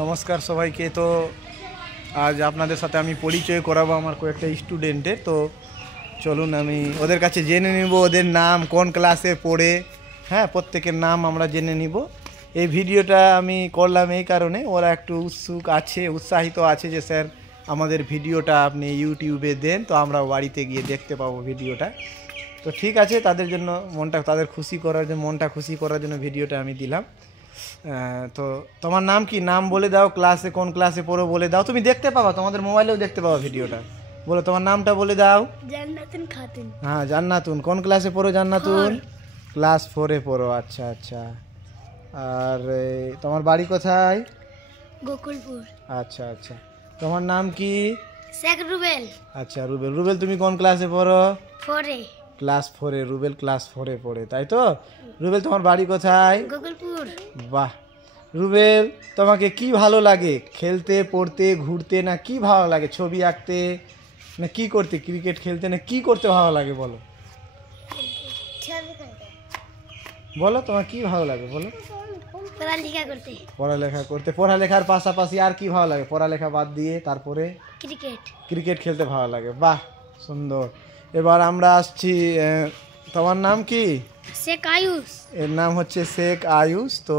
নমস্কার সবাইকে। তো আজ আপনাদের সাথে আমি পরিচয় করাবো আমার কয়েকটা স্টুডেন্টের। তো চলুন আমি ওদের কাছে জেনে নিব ওদের নাম, কোন ক্লাসে পড়ে। হ্যাঁ, প্রত্যেকের নাম আমরা জেনে নিব। এই ভিডিওটা আমি করলাম এই কারণে, ওরা একটু উৎসাহিত আছে যে স্যার আমাদের ভিডিওটা আপনি ইউটিউবে দেন, তো আমরা বাড়িতে গিয়ে দেখতে পাবো ভিডিওটা। তো ঠিক আছে, তাদের জন্য তাদের মনটা খুশি করার জন্য ভিডিওটা আমি দিলাম। তো তোমার নাম কি? নাম বলে দাও, ক্লাসে কোন ক্লাসে পড়ো বলে দাও। তুমি দেখতে পাবা, তোমাদের মোবাইলেও দেখতে পাবা ভিডিওটা। বলো তোমার নামটা বলে দাও। জান্নাতুন খাতুন। হ্যাঁ, জান্নাতুন। কোন ক্লাসে পড়ো জান্নাতুন? ক্লাস 4-এ পড়ো। আচ্ছা আচ্ছা। আর তোমার বাড়ি কোথায়? গোকুলপুর। আচ্ছা আচ্ছা। তোমার নাম কি? শেখ রুবেল। আচ্ছা রুবেল। রুবেল তুমি কোন ক্লাসে পড়ো? 4-এ। ক্লাস 4-এ। রুবেল ক্লাস 4-এ পড়ে, তাই তো? রুবেল তোমার বাড়ি কোথায়? গোকুলপুর। বাহ। রুবেল, তোমাকে কি ভালো লাগে? খেলতে, পড়তে, ঘুরতে, না কি ভালো লাগে? ছবি আঁকতে, না কি করতে? ক্রিকেট খেলতে, না কি করতে ভালো লাগে? বলো বলো তোমার কি ভালো লাগে বলো। পড়ালেখা করতে। পড়ালেখা করতে। পড়ালেখার পাশাপাশি আর কি ভালো লাগে? পড়ালেখা বাদ দিয়ে তারপরে ক্রিকেট খেলতে ভালো লাগে। বাহ, সুন্দর। এবার আমরা আসছি, তোমার নাম কি? শেখ আয়ুষ। এর নাম হচ্ছে শেখ আয়ুষ। তো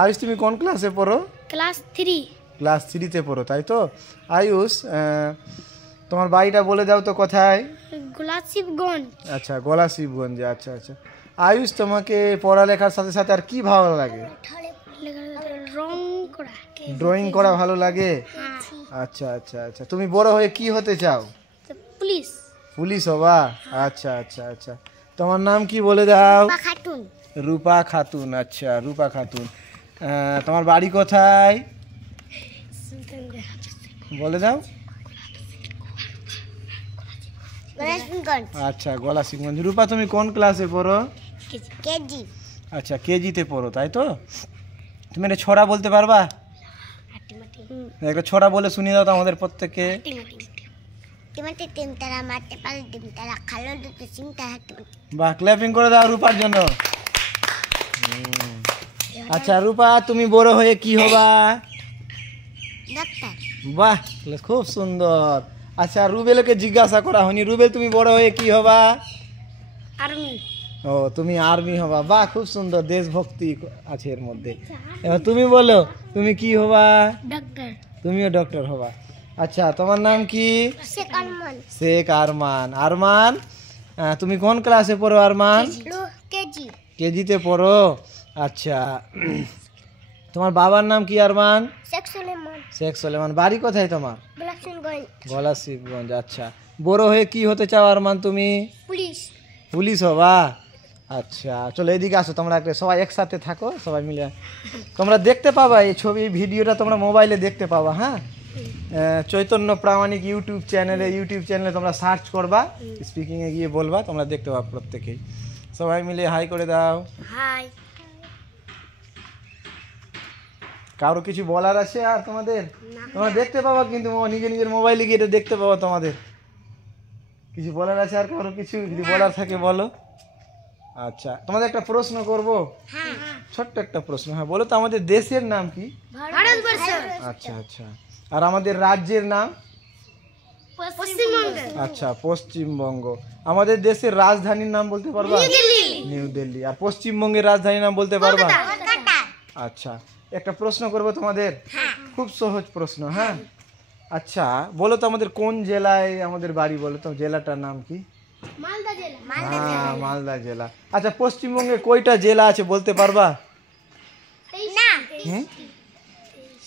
আয়ুষ তুমি কোন ক্লাসে পড়ো? ক্লাস 3। ক্লাস 3-তে পড়ো, তাই তো? আয়ুষ, তোমার বাড়িটা বলে দাও তো কোথায়? গোলাশিবগঞ্জ। আচ্ছা, গোলাশিবগঞ্জে। আচ্ছা আচ্ছা। আয়ুষ, তোমাকে পড়ালেখার সাথে সাথে আর কি ভালো লাগে? ড্রয়িং করা ভালো লাগে। আচ্ছা আচ্ছা আচ্ছা। তুমি বড় হয়ে কি হতে চাও? পুলিশ। পুলিশ হবা? আচ্ছা আচ্ছা আচ্ছা। তোমার নাম কি বলে দাও? খাতুন। রূপা খাতুন। আচ্ছা, রূপা খাতুন। তোমার বাড়ি কোথায় বলে দাও? আচ্ছা, গোলাশিবগঞ্জ। রূপা তুমি কোন ক্লাসে পড়ো? কেজি। আচ্ছা, কেজিতে পড়ো, তাই তো? তুমি একটা ছড়া বলতে পারবা? একটা ছড়া বলে শুনিয়ে দাও তো আমাদের প্রত্যেককে। বাহ, ক্ল্যাপিং করে দাও রূপার জন্য। আচ্ছা রূপা, তুমি বড় হয়ে কি হবা? ডাক্তার। বাহ, খুব সুন্দর। আচ্ছা, রুবেলকে জিজ্ঞাসা করা হয়নি। রুবেল, তুমি বড় হয়ে কি হবা? আর্মি। ও, তুমি আর্মি হবা। বাহ, খুব সুন্দর, দেশভক্তি আছে এর মধ্যে। এবার তুমি বলো, তুমি কি হবা? ডাক্তার। তুমিও ডক্টর হবা। আচ্ছা, তোমার নাম কি? শেখ আরমান। শেখ আরমান। আরমান, তুমি কোন ক্লাসে পড়ো আরমান? কেজি। কেজিতে পড়ো। আচ্ছা, তোমার বাবার নাম কি আরমান? শেখ সুলেমান। শেখ সুলেমান। বাড়ি কোথায় তোমার? গোলাশিবগঞ্জ। গোলাশিবগঞ্জ। আচ্ছা, বড় হয়ে কি হতে চাও আরমান তুমি? পুলিশ। পুলিশ হবা? আচ্ছা, চলো এদিকে আসো, তোমরা সবাই একসাথে থাকো, সবাই মিলে। তোমরা দেখতে পাবা এই ছবি, ভিডিওটা তোমরা মোবাইলে দেখতে পাবা। হ্যাঁ, চৈতন্য প্রামাণিক ইউটিউব চ্যানেলে তোমরা সার্চ করবা, স্পিকিংয়ে গিয়ে বলবা, তোমরা দেখতে পাবা প্রত্যেকেই। সবাই মিলে হাই করে দাও। হাই। কারো কিছু বলার আছে আর তোমাদের? তোমরা দেখতে পাবা, কিন্তু নিজের মোবাইলে গিয়ে এটা দেখতে পাবা। তোমাদের কিছু বলার আছে আর কারো কিছু যদি বলার থাকে বলো। আচ্ছা, তোমাদের একটা প্রশ্ন করব। ছোট্ট একটা প্রশ্ন। হ্যাঁ, বলো তো আমাদের দেশের নাম কি? ভারতবর্ষ। আচ্ছা আচ্ছা। আর আমাদের রাজ্যের নাম? পশ্চিমবঙ্গ। আচ্ছা, পশ্চিমবঙ্গ। আমাদের দেশের রাজধানীর নাম বলতে পারবা? নিউ দিল্লি। আর পশ্চিমবঙ্গের রাজধানীর নাম বলতে পারবা? আচ্ছা, একটা প্রশ্ন করব তোমাদের, খুব সহজ প্রশ্ন। হ্যাঁ, আচ্ছা বলো তো আমাদের কোন জেলায় আমাদের বাড়ি? বলো তো জেলাটার নাম কি? মালদা জেলা। হ্যাঁ, মালদা জেলা। আচ্ছা, পশ্চিমবঙ্গে কয়টা জেলা আছে বলতে পারবা?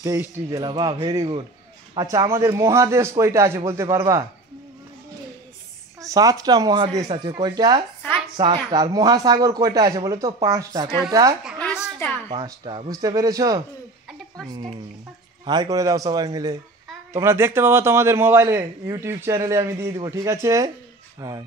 23টি জেলা। বাহ, ভেরি গুড। আচ্ছা, আমাদের মহাদেশ কয়টা আছে বলতে পারবা? 7টা মহাদেশ আছে। কয়টা? 7টা। আর মহাসাগর কয়টা আছে বলো তো? 5টা। কয়টা? 5টা। বুঝতে পেরেছো? হাই করে দাও সবাই মিলে। তোমরা দেখতে পাবা তোমাদের মোবাইলে, ইউটিউব চ্যানেলে আমি দিয়ে দিব, ঠিক আছে? হ্যাঁ।